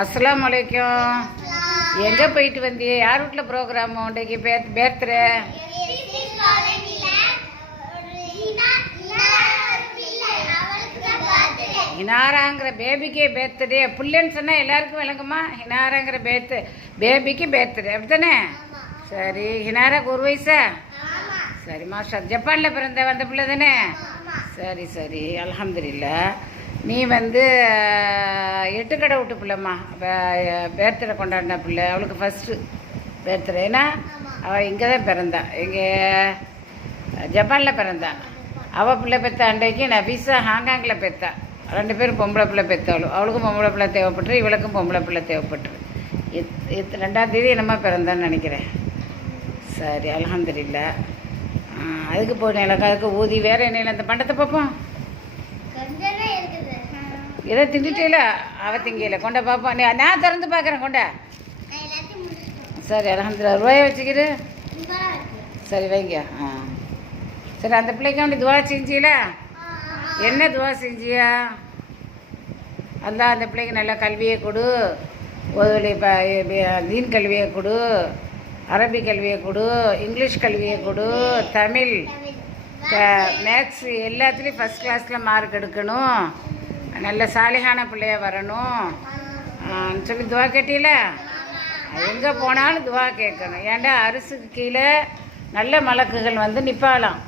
அஸ்ஸலாமு அலைக்கும். எங்கே போயிட்டு வந்தியே? யார் வீட்டில் ப்ரோக்ராமு? இன்றைக்கு பேர்த்டே. ஹினாராங்கிற பேபிக்கே பேர்த்டே. பிள்ளைன்னு சொன்னால் எல்லாருக்கும் விளங்குமா? ஹினாராங்கிற பேபிக்கு பேர்த்டே அப்படித்தானே? சரி, ஹினாராக்கு 1 வயசா? சரி, மாஷா. ஜப்பானில் வந்த பிள்ளை தானே? சரி சரி, அல்ஹம்துலில்லாஹ். நீ 8 கடை விட்டு பிள்ளைம்மா. பேர்த்டே கொண்டாடின பிள்ளை. அவளுக்கு ஃபஸ்ட்டு பேர்த்டே. ஏன்னா அவள் இங்கே தான் பிறந்தா, இங்கே ஜப்பானில் பிறந்தா. அவள் பிள்ளை பெற்ற அன்றைக்கு நபீஸா ஹாங்காங்கில் பெற்றா. 2 பேரும் பொம்பளை பிள்ளை பெற்றாலும் அவளுக்கும் பொம்பளை பிள்ளை தேவைப்பட்டுரு, இவளுக்கும் பொம்பளை பிள்ளை தேவைப்பட்டுரு. 2ஆம் தேதி என்னம்மா பிறந்தான்னு நினைக்கிறேன். சரி, அல்ஹம்துலில்லாஹ். அதுக்கு போனேன். எனக்கு அதுக்கு ஊதி வேறு என்ன அந்த பண்டத்தை பார்ப்போம். எதை திண்டிட்டேல? அவள் திங்கல. கொண்ட பார்ப்போம். நான் திறந்து பார்க்குறேன். கொண்ட. சரி, அல்ஹம்துலில்லாஹ். ரூபாயை வச்சுக்கிட்டு. சரி, வைங்க. சரி, அந்த பிள்ளைக்கு வந்து துவா செஞ்சில? என்ன துவா செஞ்சியா? அல்லாஹ் அந்த பிள்ளைக்கு நல்ல கல்வியை கொடு, தீன் கல்வியை கொடு, அரபி கல்வியை கொடு, இங்கிலீஷ் கல்வியை கொடு, தமிழ், மேக்ஸ் எல்லாத்துலேயும் ஃபஸ்ட் கிளாஸில் மார்க் எடுக்கணும், நல்ல சாலிகான பிள்ளைய வரணும் சொல்லி துவா கேட்டில? எங்கே போனாலும் துவா கேட்கணும். ஏன்டா அரிசுக்கு கீழே நல்ல மலக்குகள் நிற்பாலாம்.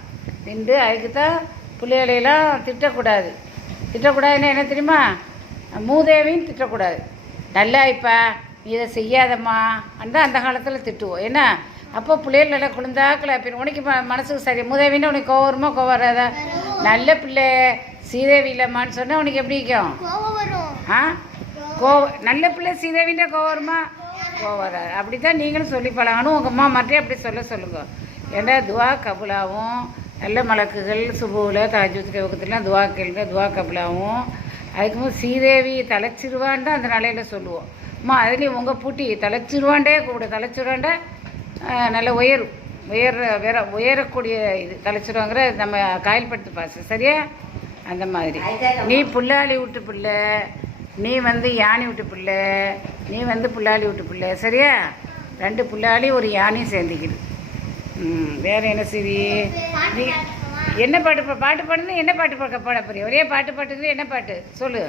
நின்று அதுக்கு தான் பிள்ளைகளையெல்லாம் திட்டக்கூடாது. திட்டக்கூடாதுன்னா என்ன தெரியுமா? மூதேவியும் திட்டக்கூடாது. நல்லா இப்போ இதை செய்யாதம்மா அந்த காலத்தில் திட்டுவோம். ஏன்னா அப்போ பிள்ளைகள் நல்லா குளிர்ந்தாக்கில் அப்படி உனக்கு மனசுக்கு சரி. மூதேவின்னு உனக்கு கோவருமா கோவம் வராதா? நல்ல பிள்ளை சீதேவி இல்லைம்மான்னு சொன்னால் உனக்கு எப்படி இருக்கும்? நல்ல பிள்ளை சீதேவின்ற கோவம் வருமா? கோவம் வராது. அப்படி தான் நீங்களும் சொல்லி பழகணும். உங்கள் அம்மா மட்டும் அப்படி சொல்லுங்க. ஏன்னா துவா கபுலாவும் நல்ல மலக்குகள் சுபுவில் தாஜூத்துக்கு வக்கத்துலாம் துவா கேளுங்க, துவா கபுலாவும். அதுக்கு சீதேவி தலைச்சிருவான்ட்டு அந்த நிலையில் சொல்லுவோம். அம்மா அதுலேயும் உங்கள் பூட்டி தலைச்சிருவாண்டே கூட. தலைச்சிருவாண்டா நல்ல உயரக்கூடிய இது தலைச்சிருவாங்கிற நம்ம காயல்படுத்து பாசு. சரியா? அந்த மாதிரி நீ புள்ளாளி விட்டு பிள்ளை, நீ யானி விட்டு பிள்ளை, நீ புள்ளாளி விட்டு பிள்ளை. சரியா? 2 புள்ளாளி ஒரு யானையும் சேர்ந்துக்கிது. வேறு என்ன சரி? நீ என்ன பாட்டு பாடுன்னு என்ன பாட்டு பாட போறிய? ஒரே பாட்டு பாட்டுக்கு என்ன பாட்டு சொல்லு?